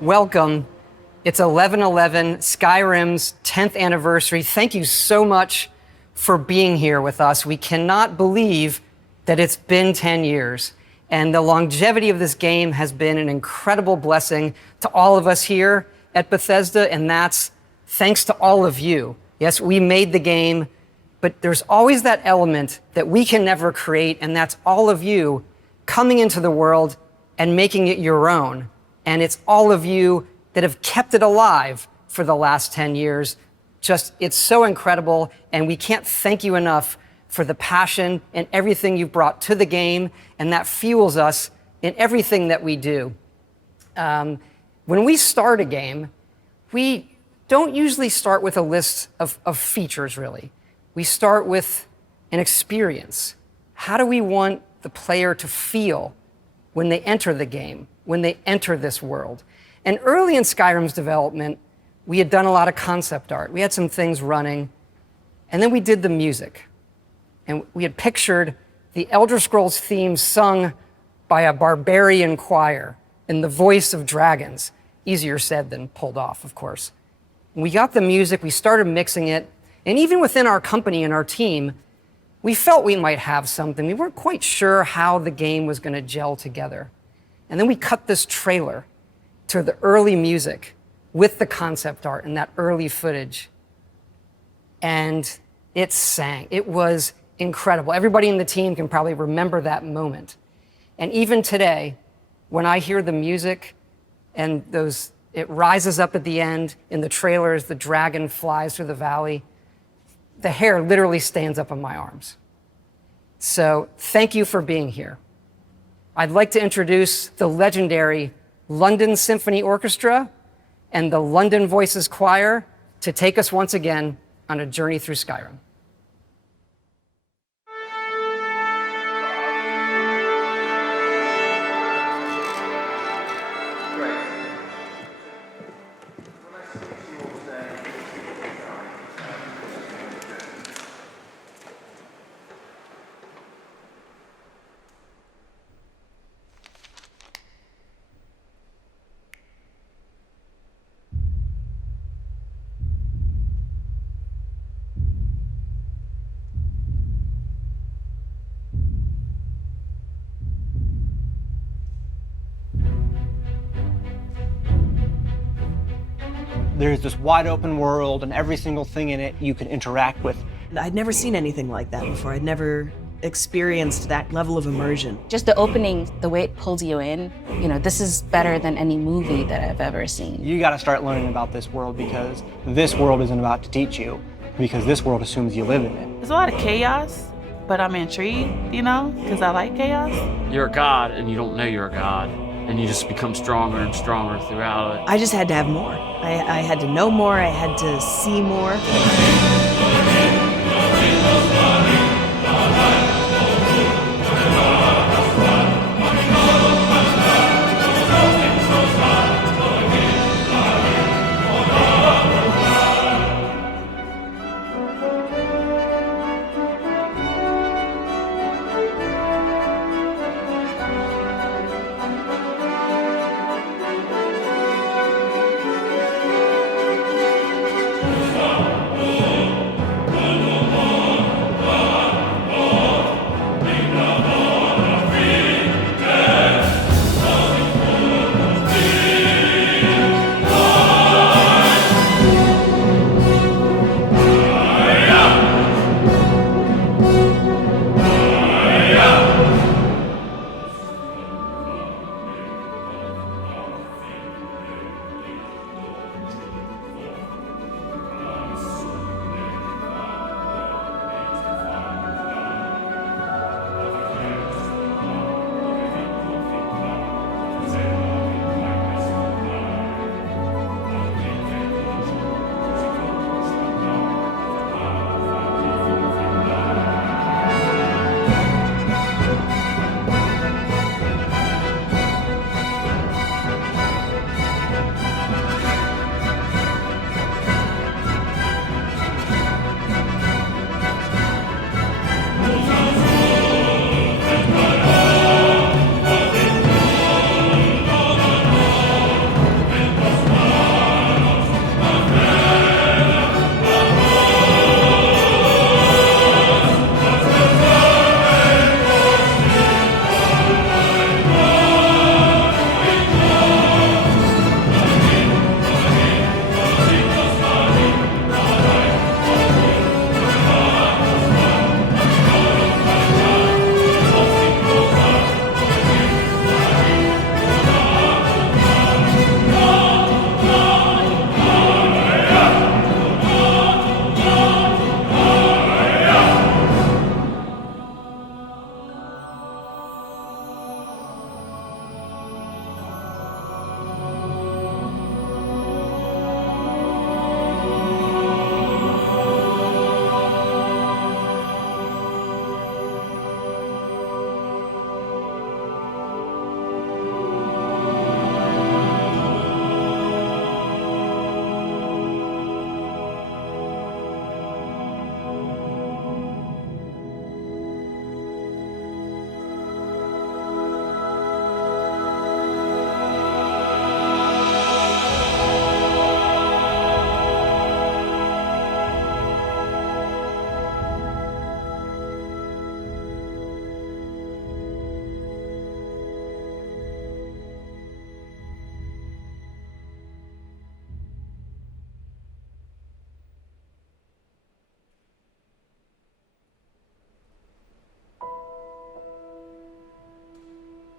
welcome. It's 11/11, Skyrim's 10th anniversary. Thank you so much for being here with us. We cannot believe that it's been 10 years. And the longevity of this game has been an incredible blessing to all of us here at Bethesda, and that's thanks to all of you. Yes, we made the game, but there's always that element that we can never create, and that's all of you coming into the world and making it your own. And it's all of you that have kept it alive for the last 10 years. Just, it's so incredible, and we can't thank you enough for the passion and everything you've brought to the game, and that fuels us in everything that we do. When we start a game, we don't usually start with a list of features, really. We start with an experience. How do we want the player to feel when they enter the game, when they enter this world? And early in Skyrim's development, we had done a lot of concept art. We had some things running, and then we did the music. And we had pictured the Elder Scrolls theme sung by a barbarian choir in the voice of dragons. Easier said than pulled off, of course. And we got the music, we started mixing it, and even within our company and our team, we felt we might have something. We weren't quite sure how the game was going to gel together. And then we cut this trailer to the early music with the concept art and that early footage. And it sang. It was incredible. Everybody in the team can probably remember that moment. And even today, when I hear the music and it rises up at the end in the trailer as the dragon flies through the valley, the hair literally stands up on my arms. So thank you for being here. I'd like to introduce the legendary London Symphony Orchestra and the London Voices Choir to take us once again on a journey through Skyrim. There's this wide open world, and every single thing in it you can interact with. I'd never seen anything like that before. I'd never experienced that level of immersion. Just the opening, the way it pulls you in, this is better than any movie that I've ever seen. You gotta start learning about this world, because this world isn't about to teach you, because this world assumes you live in it. There's a lot of chaos, but I'm intrigued, because I like chaos. You're a god, and you don't know you're a god. And you just become stronger and stronger throughout it. I just had to have more. I had to know more, I had to see more.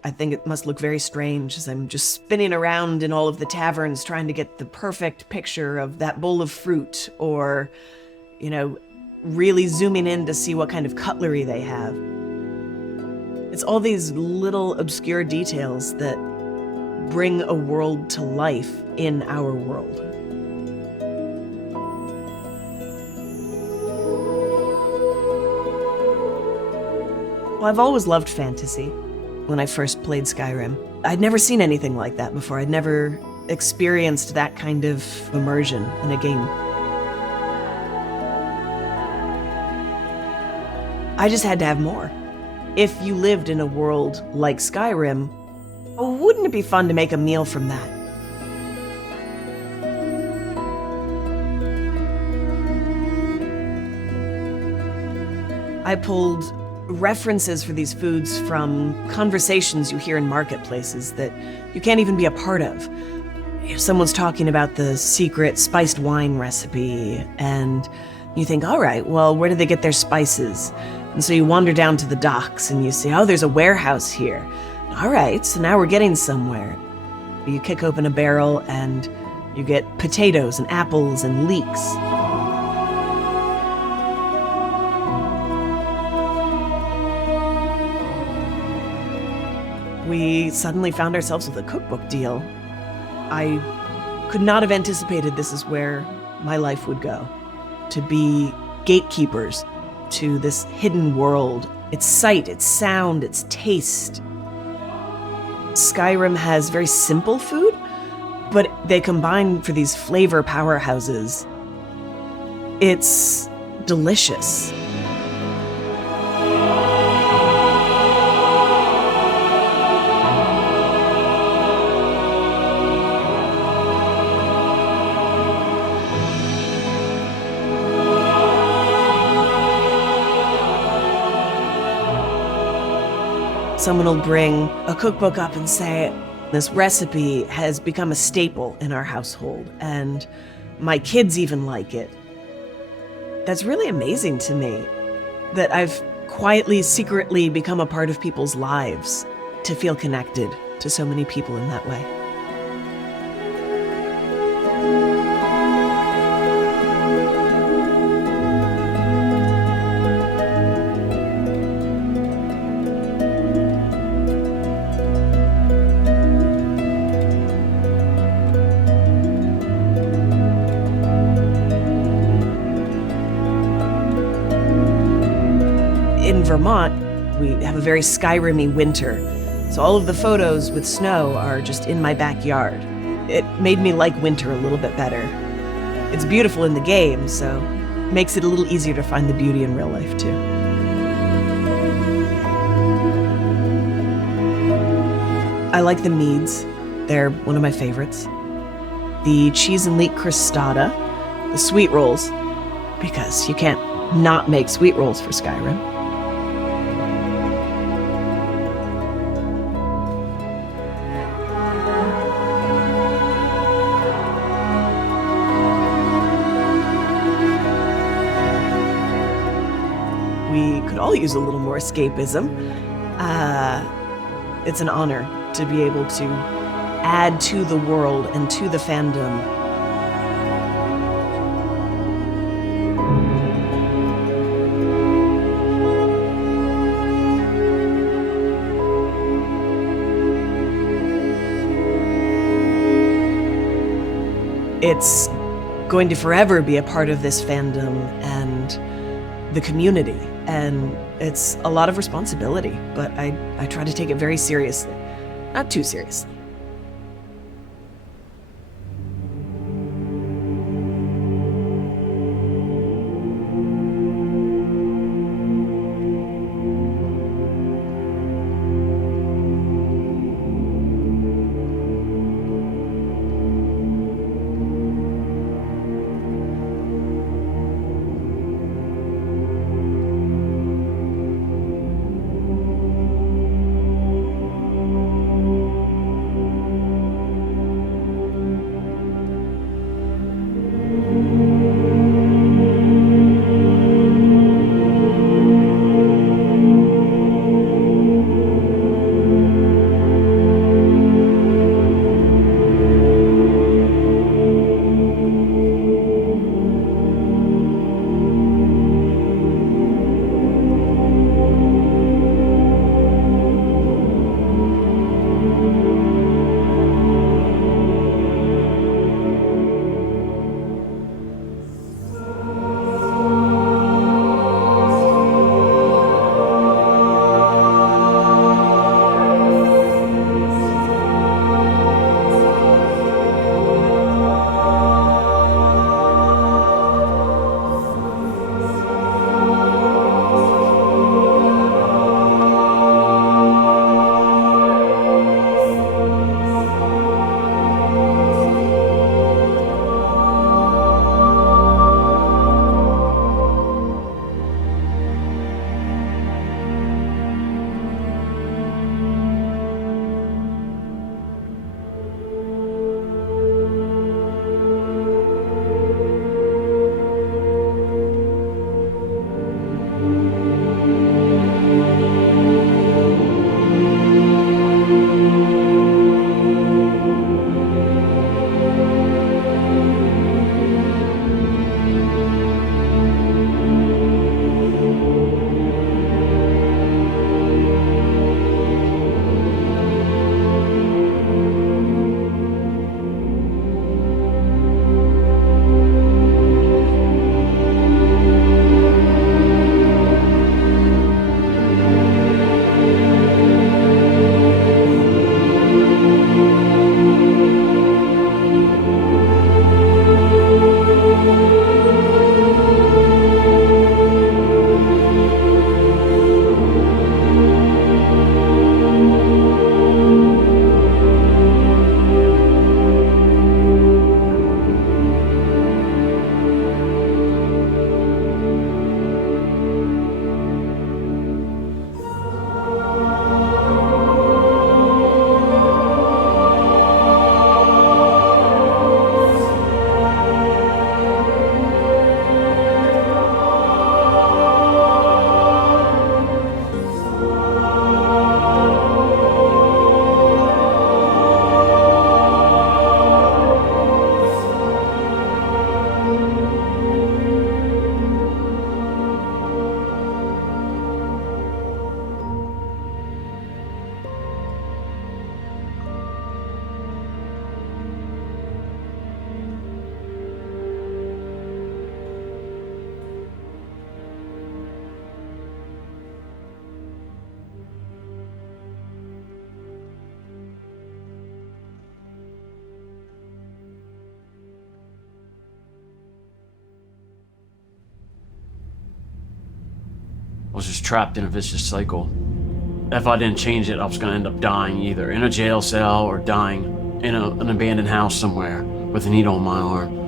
I think it must look very strange as I'm just spinning around in all of the taverns trying to get the perfect picture of that bowl of fruit, or, really zooming in to see what kind of cutlery they have. It's all these little obscure details that bring a world to life in our world. Well, I've always loved fantasy. When I first played Skyrim, I'd never seen anything like that before. I'd never experienced that kind of immersion in a game. I just had to have more. If you lived in a world like Skyrim, wouldn't it be fun to make a meal from that? I pulled references for these foods from conversations you hear in marketplaces that you can't even be a part of. Someone's talking about the secret spiced wine recipe, and you think, all right, well, where do they get their spices? And so you wander down to the docks and you say, oh, there's a warehouse here. All right, so now we're getting somewhere. You kick open a barrel and you get potatoes and apples and leeks. We suddenly found ourselves with a cookbook deal. I could not have anticipated this is where my life would go. To be gatekeepers to this hidden world, its sight, its sound, its taste. Skyrim has very simple food, but they combine for these flavor powerhouses. It's delicious. Someone will bring a cookbook up and say, this recipe has become a staple in our household, and my kids even like it. That's really amazing to me, that I've quietly, secretly become a part of people's lives, to feel connected to so many people in that way. In Vermont, we have a very Skyrim-y winter, so all of the photos with snow are just in my backyard. It made me like winter a little bit better. It's beautiful in the game, so it makes it a little easier to find the beauty in real life, too. I like the meads. They're one of my favorites. The cheese and leek crostata, the sweet rolls, because you can't not make sweet rolls for Skyrim. We could all use a little more escapism. It's an honor to be able to add to the world and to the fandom. It's going to forever be a part of this fandom and the community, and it's a lot of responsibility, but I try to take it very seriously. Not too seriously. I was just trapped in a vicious cycle. If I didn't change it, I was gonna end up dying either in a jail cell or dying in an abandoned house somewhere with a needle in my arm.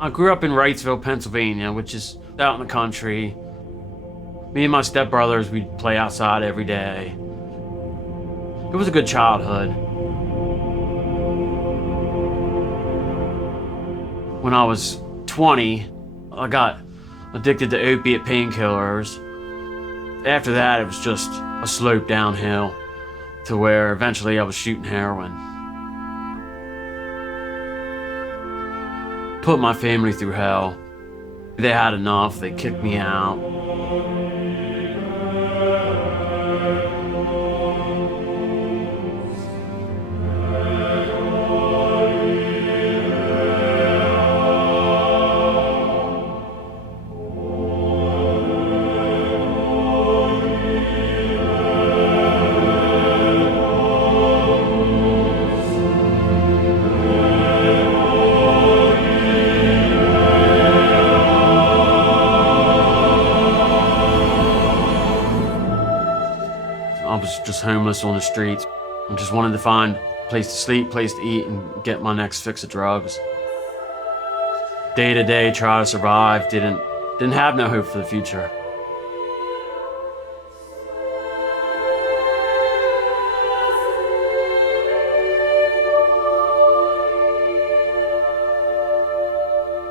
I grew up in Wrightsville, Pennsylvania, which is out in the country. Me and my stepbrothers, we'd play outside every day. It was a good childhood. When I was 20, I got addicted to opiate painkillers. After that, it was just a slope downhill to where eventually I was shooting heroin. Put my family through hell. They had enough, they kicked me out. Just homeless on the streets. I just wanted to find a place to sleep, place to eat, and get my next fix of drugs. Day to day, try to survive, didn't have no hope for the future.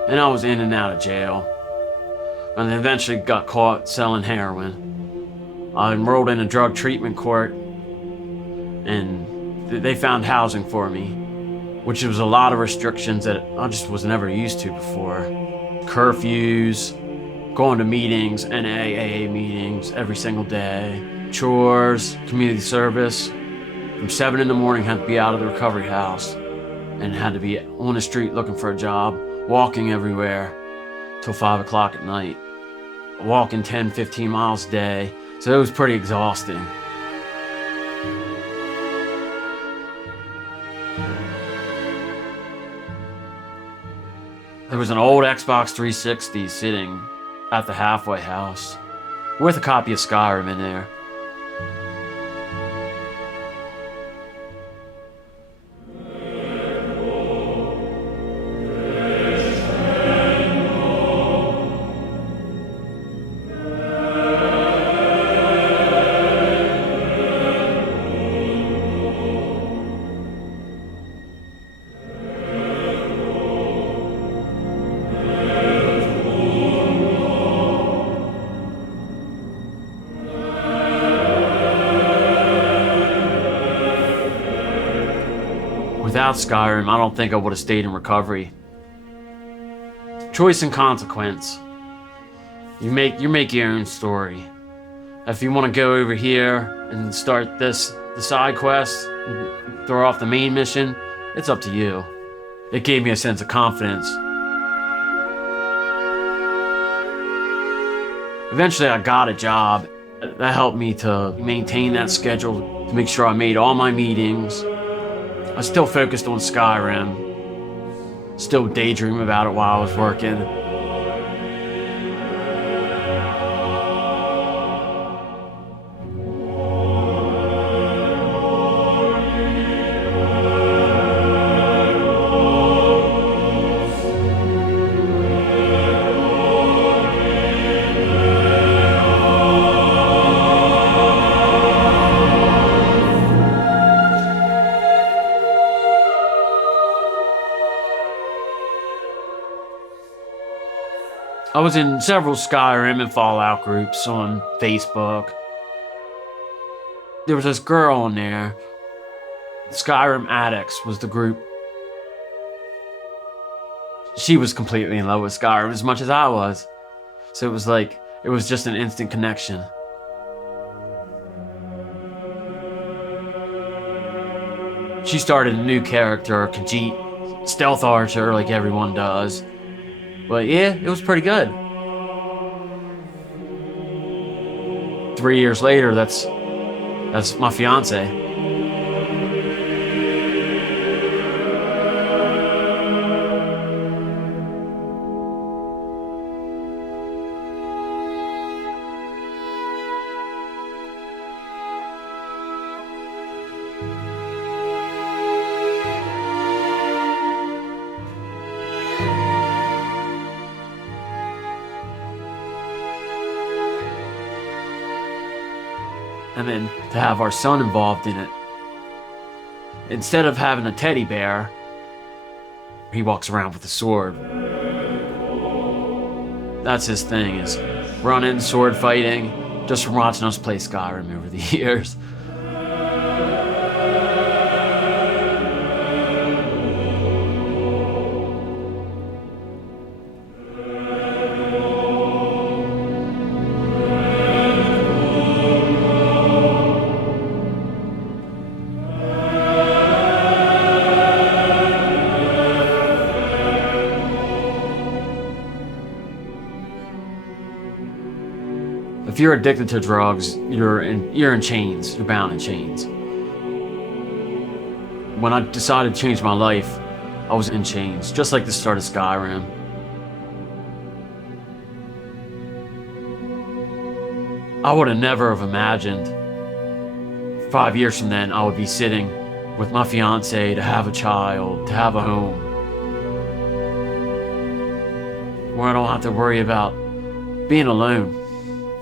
And I was in and out of jail. And eventually got caught selling heroin. I enrolled in a drug treatment court, and they found housing for me, which was a lot of restrictions that I just was never used to before. Curfews, going to meetings, NAAA meetings every single day, chores, community service. From 7 in the morning, had to be out of the recovery house, and had to be on the street looking for a job, walking everywhere till 5 o'clock at night, walking 10, 15 miles a day. So it was pretty exhausting. There was an old Xbox 360 sitting at the halfway house with a copy of Skyrim in there. Without Skyrim, I don't think I would have stayed in recovery. Choice and consequence. You make your own story. If you want to go over here and start the side quest, and throw off the main mission, it's up to you. It gave me a sense of confidence. Eventually I got a job. That helped me to maintain that schedule, to make sure I made all my meetings. I still focused on Skyrim, still daydream about it while I was working. I was in several Skyrim and Fallout groups on Facebook. There was this girl in there. Skyrim Addicts was the group. She was completely in love with Skyrim as much as I was. So it was just an instant connection. She started a new character, Khajiit, stealth archer like everyone does. But yeah, it was pretty good. 3 years later, that's my fiance. And then to have our son involved in it. Instead of having a teddy bear, he walks around with a sword. That's his thing, is running, sword fighting, just from watching us play Skyrim over the years. If you're addicted to drugs, you're in chains. You're bound in chains. When I decided to change my life, I was in chains, just like the start of Skyrim. I would have never have imagined 5 years from then I would be sitting with my fiance, to have a child, to have a home, where I don't have to worry about being alone.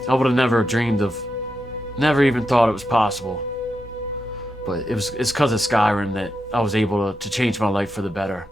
I would have never dreamed of, never even thought it was possible. But it's because of Skyrim that I was able to change my life for the better.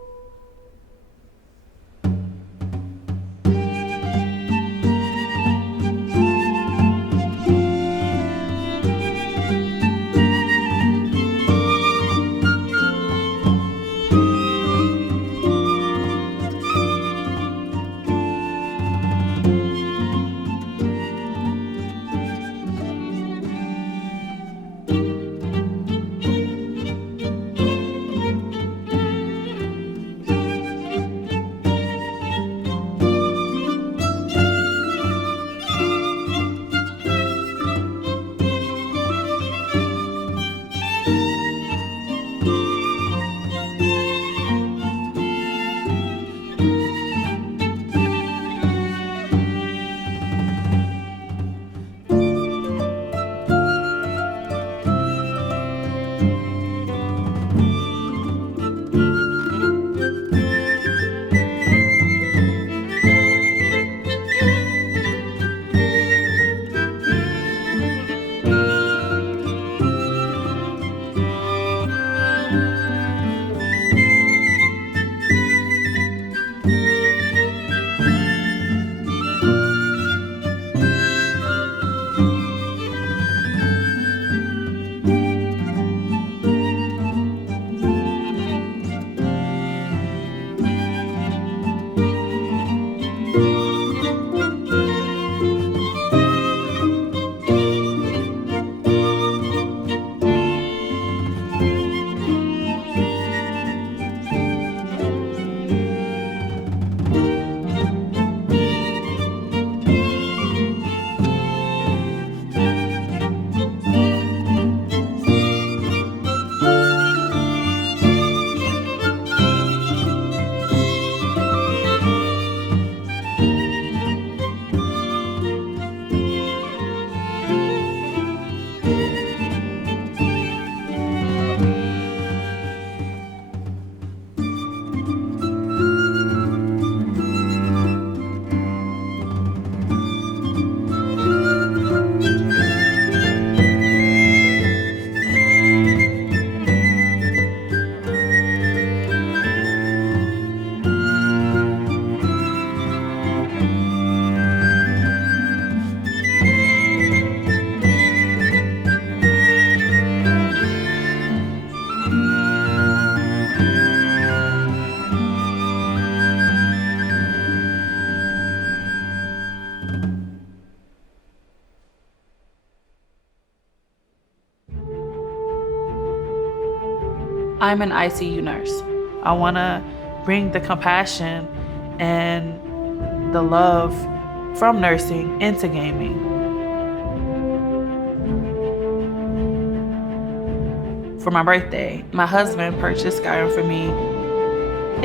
I'm an ICU nurse. I want to bring the compassion and the love from nursing into gaming. For my birthday, my husband purchased Skyrim for me.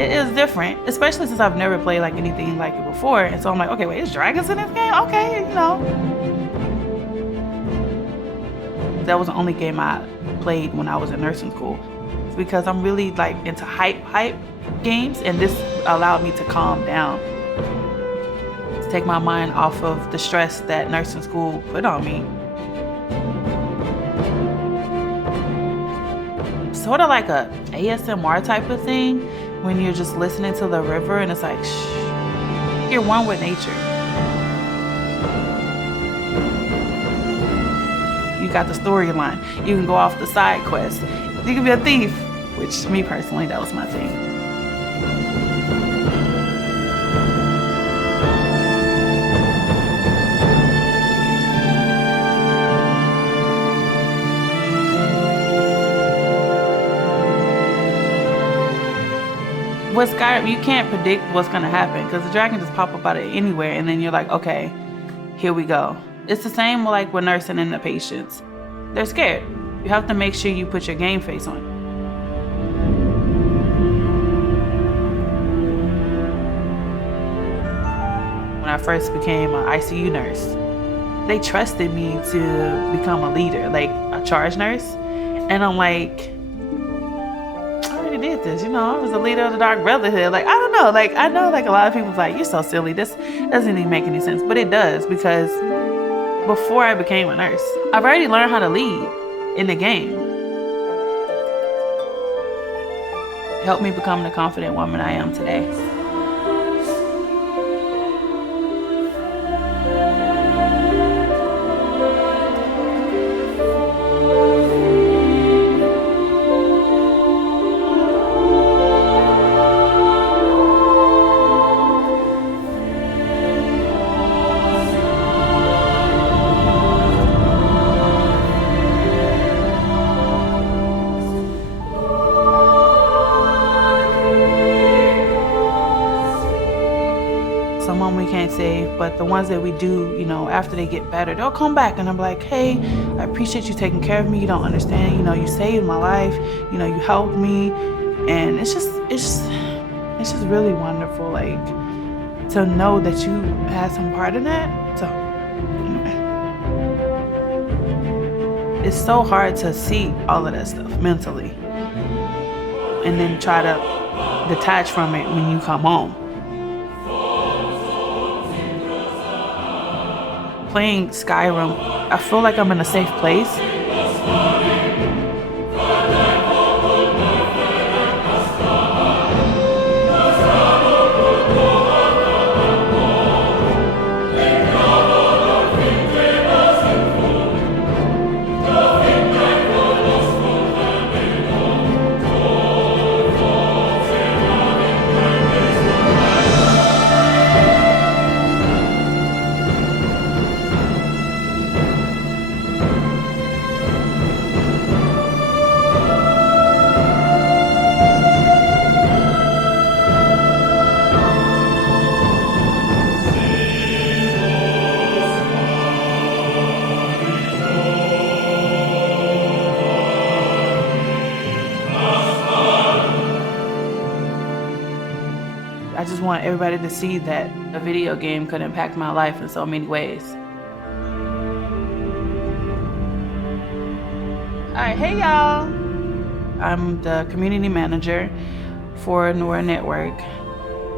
It is different, especially since I've never played like anything like it before. And so I'm like, okay, wait, is dragons in this game? Okay, you know. That was the only game I played when I was in nursing school. It's because I'm really like into hype games, and this allowed me to calm down. To take my mind off of the stress that nursing school put on me. sort of like a ASMR type of thing when you're just listening to the river and it's like, shh, you're one with nature. You got the storyline. You can go off the side quest. You can be a thief, which me personally, that was my thing. With Skyrim, you can't predict what's gonna happen because the dragon just pop up out of anywhere and then you're like, okay, here we go. It's the same like with nursing and the patients. They're scared. You have to make sure you put your game face on. When I first became an ICU nurse, they trusted me to become a leader, like a charge nurse. And I'm like, did this, I was the leader of the Dark Brotherhood. Like, I don't know, like, I know like a lot of people's like, you're so silly, this doesn't even make any sense, but it does, because before I became a nurse, I've already learned how to lead in the game. It helped me become the confident woman I am today. But the ones that we do, after they get better, they'll come back and I'm like, hey, I appreciate you taking care of me. You don't understand, you saved my life, you helped me. And it's just really wonderful, like, to know that you had some part in that. So, it's so hard to see all of that stuff mentally and then try to detach from it when you come home. Playing Skyrim, I feel like I'm in a safe place. I just want everybody to see that a video game could impact my life in so many ways. All right, hey y'all. I'm the community manager for Nora Network.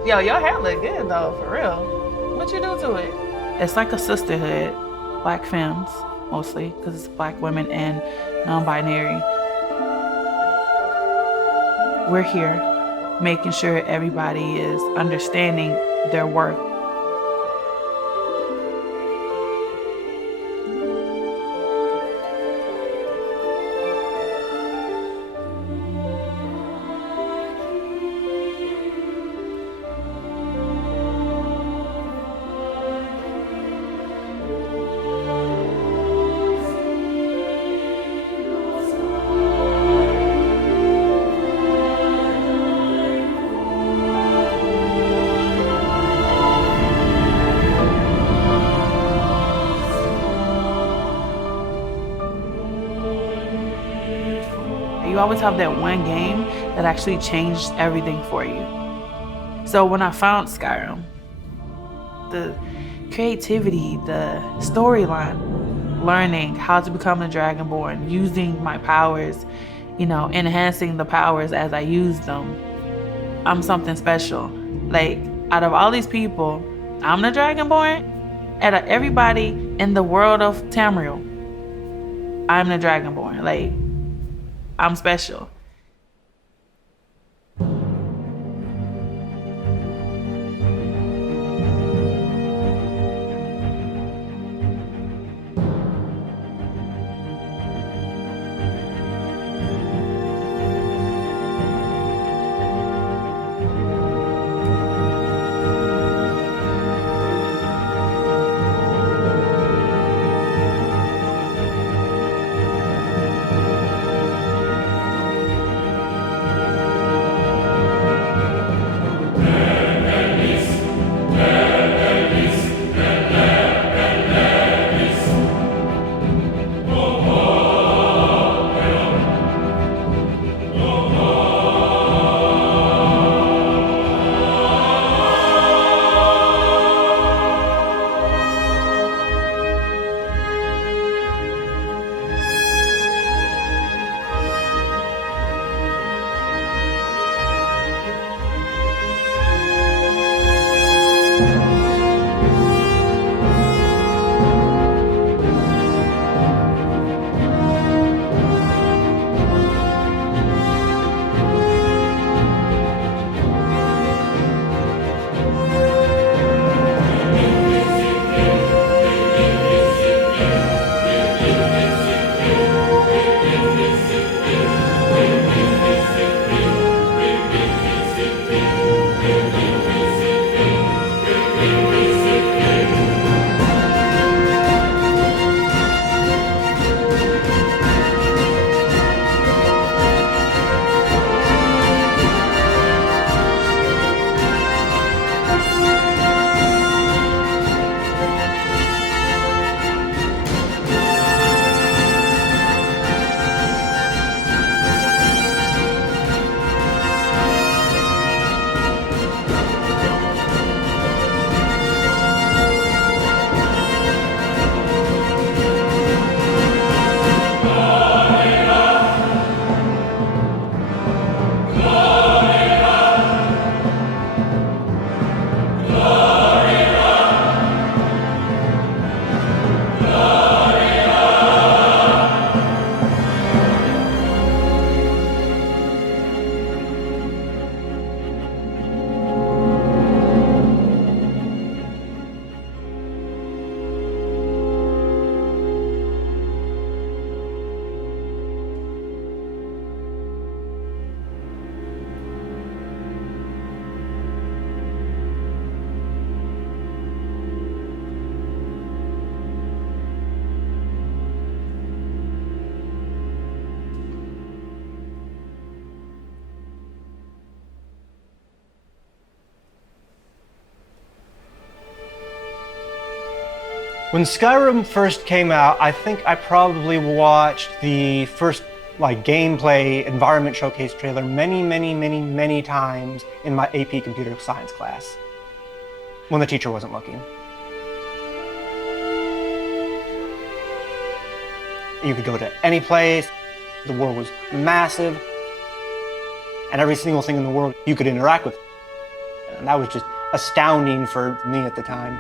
Yo, your hair look good though, for real. What you do to it? It's like a sisterhood, Black femmes mostly, because it's Black women and non-binary. We're here making sure everybody is understanding their worth. You always have that one game that actually changed everything for you. So when I found Skyrim, the creativity, the storyline, learning how to become a Dragonborn, using my powers, enhancing the powers as I use them, I'm something special. Like, out of all these people, I'm the Dragonborn. Out of everybody in the world of Tamriel, I'm the Dragonborn. Like, I'm special. When Skyrim first came out, I think I probably watched the first gameplay environment showcase trailer many times in my AP computer science class when the teacher wasn't looking. You could go to any place, the world was massive, and every single thing in the world you could interact with. And that was just astounding for me at the time.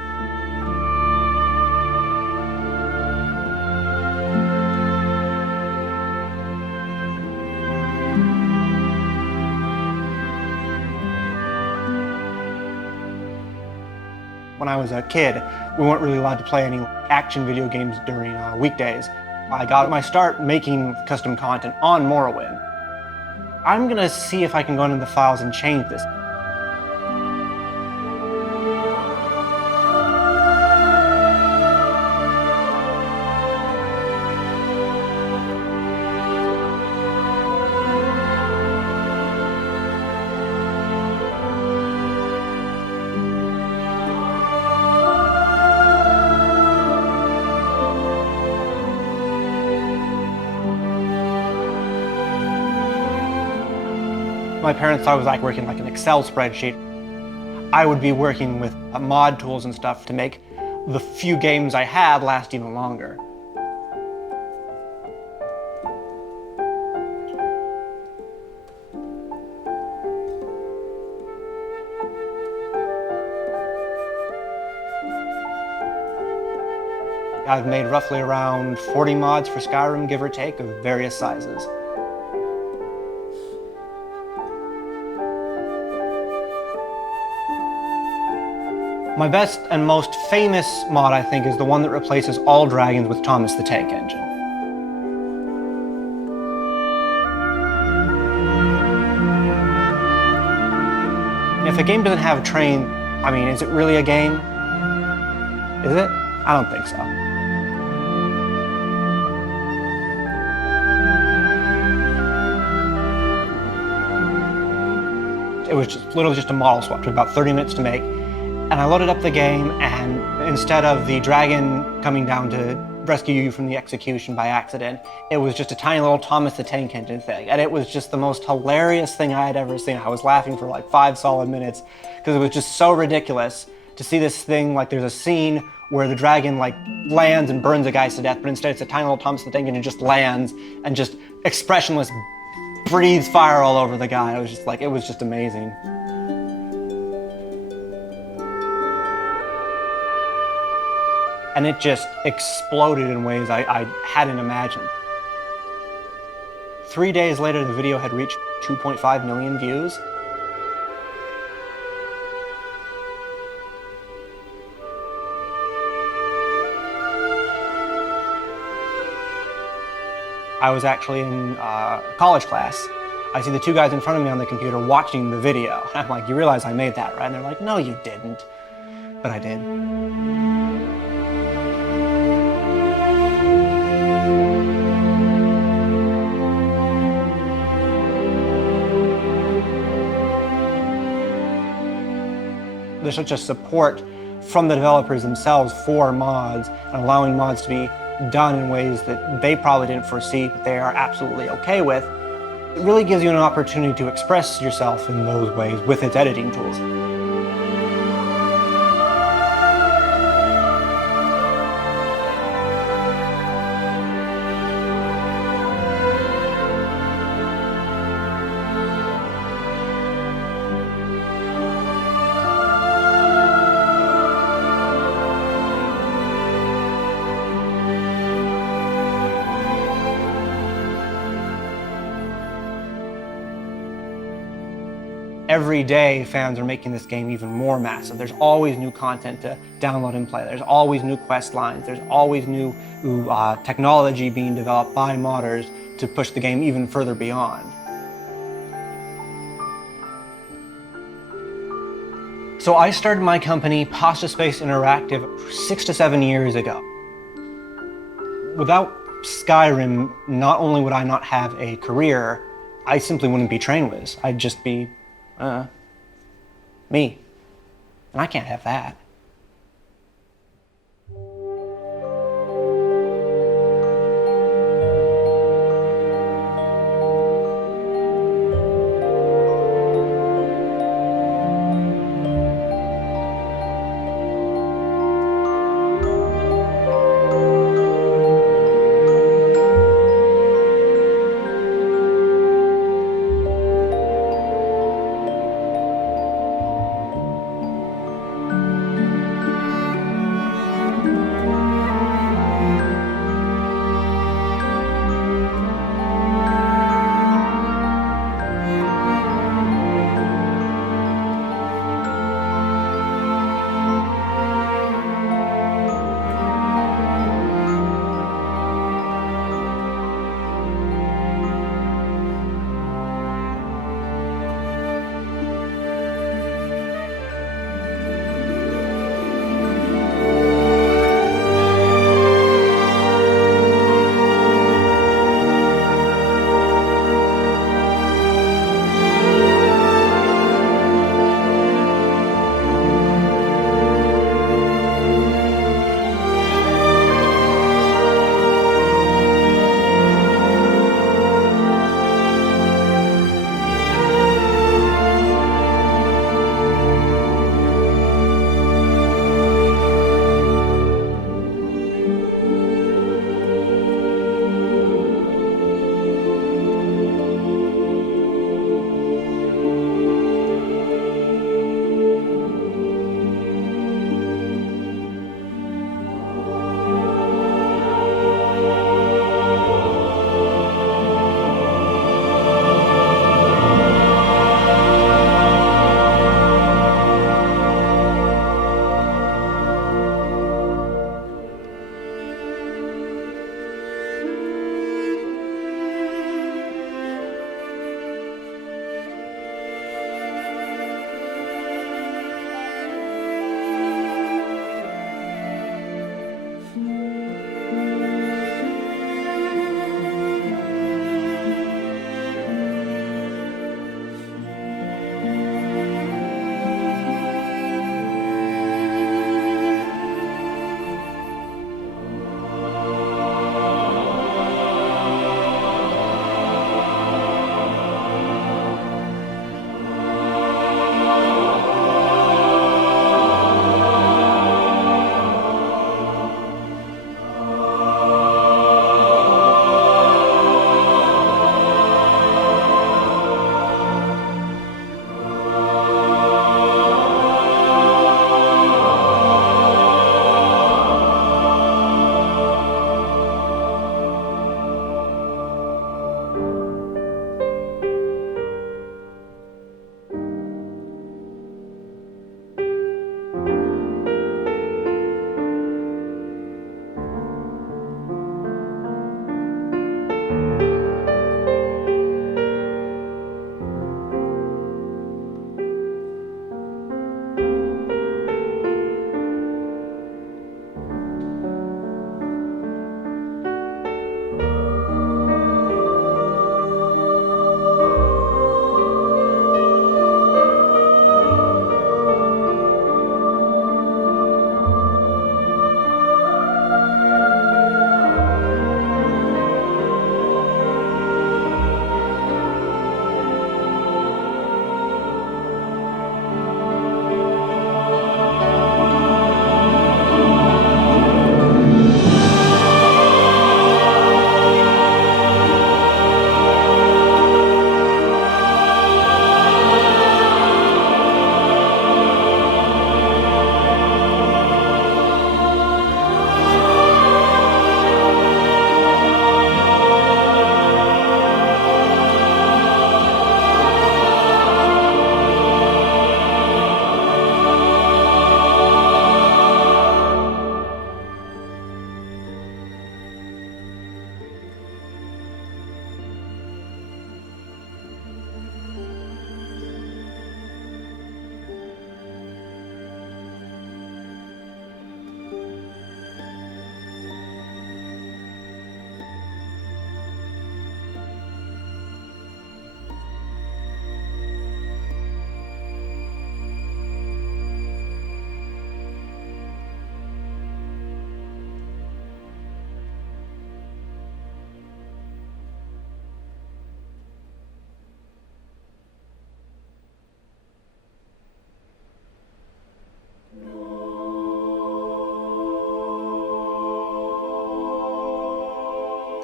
When I was a kid, we weren't really allowed to play any action video games during weekdays. I got my start making custom content on Morrowind. I'm gonna see if I can go into the files and change this. My parents thought it was like working like an Excel spreadsheet. I would be working with mod tools and stuff to make the few games I had last even longer. I've made roughly around 40 mods for Skyrim, give or take, of various sizes. My best and most famous mod, I think, is the one that replaces all dragons with Thomas the Tank Engine. If a game doesn't have a train, I mean, is it really a game? Is it? I don't think so. It was literally just a model swap. It took about 30 minutes to make. And I loaded up the game, and instead of the dragon coming down to rescue you from the execution by accident, it was just a tiny little Thomas the Tank Engine thing. And it was just the most hilarious thing I had ever seen. I was laughing for like 5 solid minutes because it was just so ridiculous to see this thing. Like, there's a scene where the dragon lands and burns a guy to death, but instead it's a tiny little Thomas the Tank Engine just lands and just expressionless breathes fire all over the guy. It was just amazing. And it just exploded in ways I hadn't imagined. 3 days later, the video had reached 2.5 million views. I was actually in college class. I see the 2 guys in front of me on the computer watching the video. And I'm like, you realize I made that, right? And they're like, no, you didn't. But I did. There's such a support from the developers themselves for mods and allowing mods to be done in ways that they probably didn't foresee, but they are absolutely okay with. It really gives you an opportunity to express yourself in those ways with its editing tools. Every day, fans are making this game even more massive. There's always new content to download and play. There's always new quest lines. There's always new technology being developed by modders to push the game even further beyond. So I started my company, Pasta Space Interactive, 6 to 7 years ago. Without Skyrim, not only would I not have a career, I simply wouldn't be Trainwiz. I'd just be me. And I can't have that.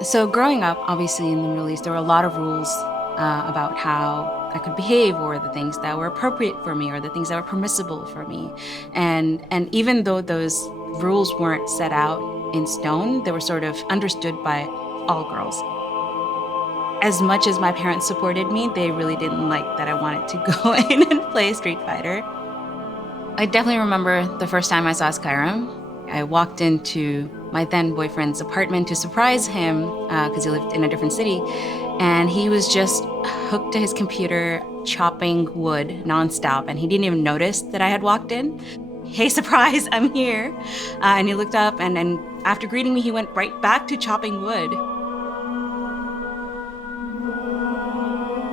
So growing up, obviously in the Middle East, there were a lot of rules about how I could behave, or the things that were appropriate for me, or the things that were permissible for me. And even though those rules weren't set out in stone, they were sort of understood by all girls. As much as my parents supported me, they really didn't like that I wanted to go in and play Street Fighter. I definitely remember the first time I saw Skyrim. I walked into my then boyfriend's apartment to surprise him because he lived in a different city. And he was just hooked to his computer, chopping wood nonstop. And he didn't even notice that I had walked in. Hey, surprise, I'm here. And he looked up, and then after greeting me, he went right back to chopping wood.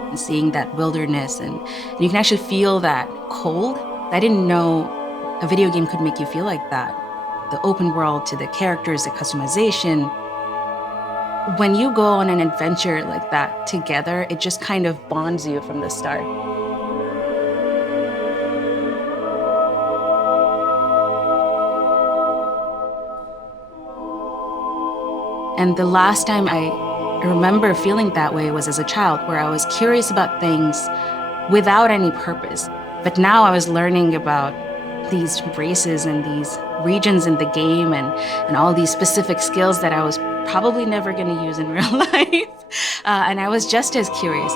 And seeing that wilderness, and you can actually feel that cold. I didn't know a video game could make you feel like that. The open world, to the characters, the customization. When you go on an adventure like that together, it just kind of bonds you from the start. And the last time I remember feeling that way was as a child, where I was curious about things without any purpose. But now I was learning about these races and these regions in the game, and all these specific skills that I was probably never going to use in real life. And I was just as curious.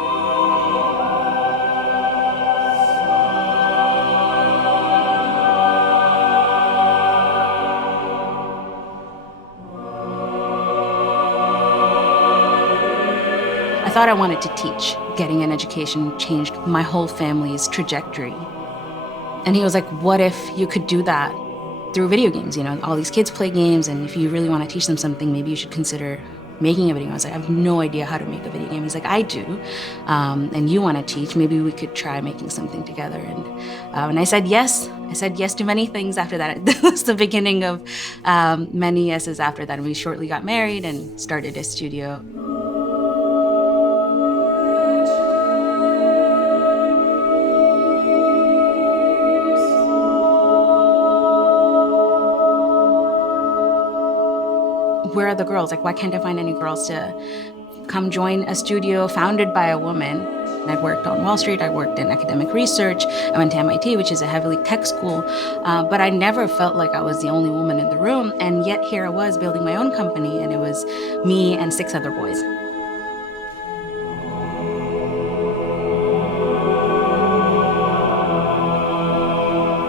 I thought I wanted to teach. Getting an education changed my whole family's trajectory. And he was like, what if you could do that through video games? You know, all these kids play games, and if you really want to teach them something, maybe you should consider making a video game. I was like, I have no idea how to make a video game. He's like, I do. And you want to teach, maybe we could try making something together. And I said yes. I said yes to many things after that. That was the beginning of many yeses after that. And we shortly got married and started a studio. Where are the girls? Like, why can't I find any girls to come join a studio founded by a woman? And I worked on Wall Street, I worked in academic research, I went to MIT, which is a heavily tech school, but I never felt like I was the only woman in the room, and yet here I was building my own company, and it was me and 6 other boys.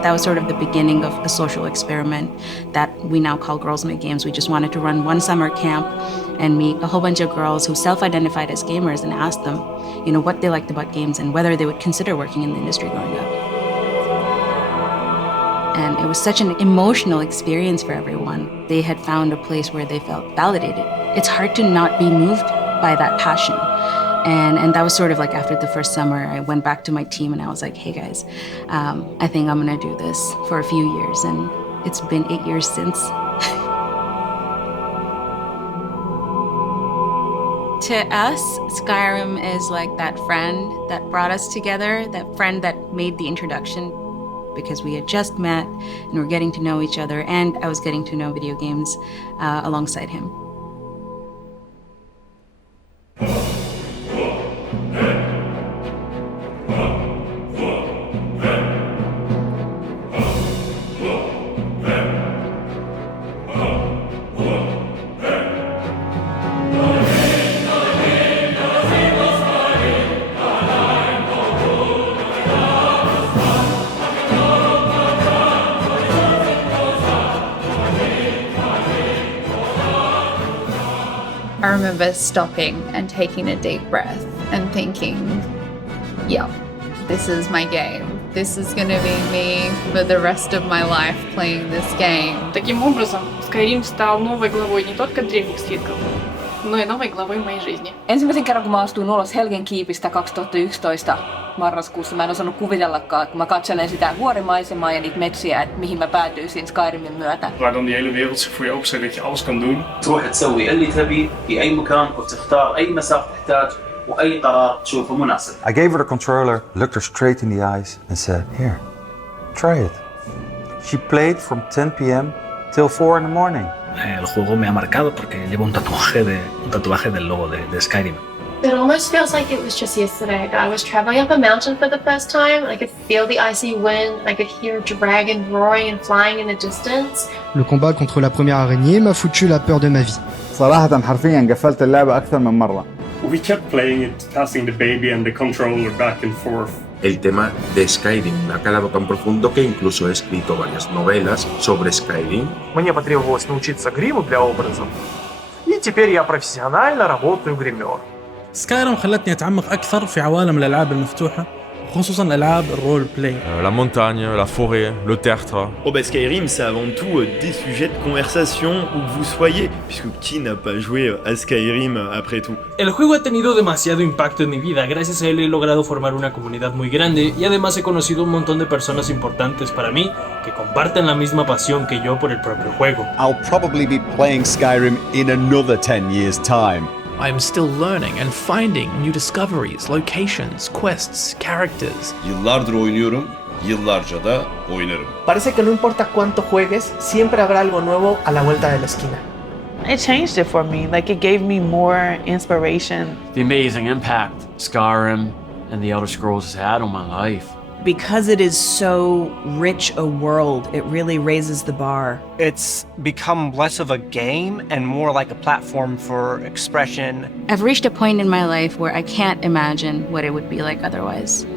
That was sort of the beginning of a social experiment that we now call Girls Make Games. We just wanted to run one summer camp and meet a whole bunch of girls who self-identified as gamers and ask them, you know, what they liked about games and whether they would consider working in the industry growing up. And it was such an emotional experience for everyone. They had found a place where they felt validated. It's hard to not be moved by that passion. And that was sort of like after the first summer, I went back to my team and I was like, hey guys, I think I'm gonna do this for a few years. And it's been 8 years since. To us, Skyrim is like that friend that brought us together, that friend that made the introduction, because we had just met and we're getting to know each other, and I was getting to know video games alongside him. I remember stopping and taking a deep breath and thinking, yeah, this is my game. This is gonna be me for the rest of my life playing this game. Таким образом, Skyrim стал новой главой не только древних свитков, но и новой главой моей жизни. Ensimmäisen kerran, kun mä astuin ulos Helgen kiipistä 2011 marraskuussa, mä en osannut kuvitellakaan, kun mä katselen sitä vuorimaisemaa ja niitä metsiä, että mihin mä päätyisin Skyrimin myötä. Waar dan die hele wereld zich voor je opzet dat je alles kan doen. تروح تسوي اللي تبي في أي مكان وتختار أي مسار تحتاج وأي قرار تشوفه مناسب. I gave her the controller, looked her straight in the eyes and said, "Here, try it." She played from 10 p.m. till 4 in the morning. El juego me ha marcado porque llevo un tatuaje del logo de Skyrim. It almost feels like it was just yesterday that I was traveling up a mountain for the first time. I could feel the icy wind. I could hear a dragon roaring and flying in the distance. Le combat contre la première araignée m'a foutu la peur de ma vie. صراحة حرفيا قفلت اللعبة أكثر من مرة. We kept playing it, passing the baby and the controller back and forth. El tema de Skyrim me ha calado tan profundo que incluso he escrito varias novelas sobre Skyrim. Мне потребовалось научиться гриму для образов, и теперь я профессионально работаю гример. سكايرم خلتني أتعمق أكثر في عوالم الألعاب المفتوحة, خصوصاً ألعاب الرول بلاي. La montagne, la forêt, le tertre. Oh bah Skyrim, c'est avant tout des sujets de conversation où que vous soyez, puisque qui n'a pas joué à Skyrim après tout. El juego ha tenido demasiado impacto en mi vida. Gracias a él he logrado formar una comunidad muy grande y además he conocido un montón de personas importantes para mí que comparten la misma pasión que yo por el propio juego. I'll probably be playing Skyrim in another 10 years' time. I am still learning and finding new discoveries, locations, quests, characters. Yıllardır oynuyorum, yıllarca da oynarım. Parece que no importa cuánto juegues, siempre habrá algo nuevo a la vuelta de la esquina. It changed it for me. Like, it gave me more inspiration. The amazing impact Skyrim and the Elder Scrolls has had on my life. Because it is so rich a world, it really raises the bar. It's become less of a game and more like a platform for expression. I've reached a point in my life where I can't imagine what it would be like otherwise.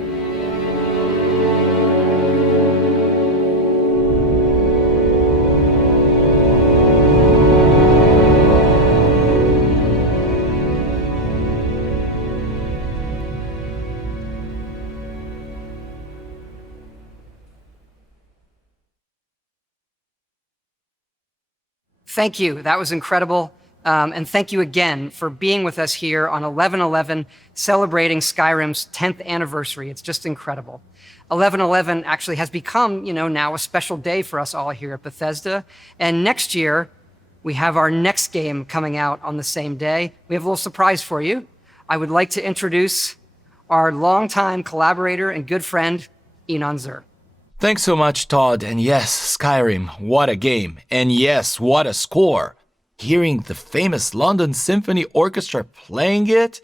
Thank you. That was incredible. And thank you again for being with us here on 11/11, celebrating Skyrim's 10th anniversary. It's just incredible. 11/11 actually has become, now a special day for us all here at Bethesda. And next year, we have our next game coming out on the same day. We have a little surprise for you. I would like to introduce our longtime collaborator and good friend, Inan Zur. Thanks so much, Todd. And yes, Skyrim, what a game. And yes, what a score. Hearing the famous London Symphony Orchestra playing it,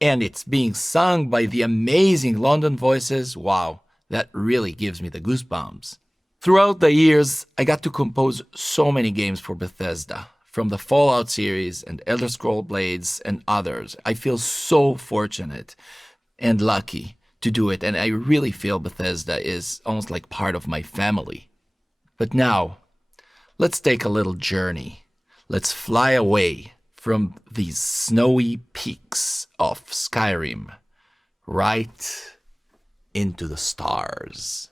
and it's being sung by the amazing London voices, wow, that really gives me the goosebumps. Throughout the years, I got to compose so many games for Bethesda, from the Fallout series and Elder Scrolls Blades and others. I feel so fortunate and lucky to do it, and I really feel Bethesda is almost like part of my family. But now, let's take a little journey. Let's fly away from these snowy peaks of Skyrim, right into the stars.